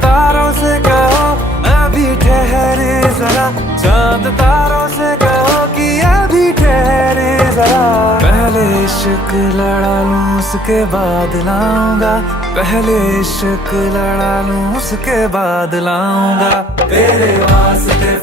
तारों से कहो अभी ठहरे जरा, चांद तारों से कहो कि अभी ठहरे जरा। पहले इश्क लड़ा लूं उसके बाद लाऊंगा, पहले इश्क लड़ा लूं उसके बाद लाऊंगा तेरे वास्ते।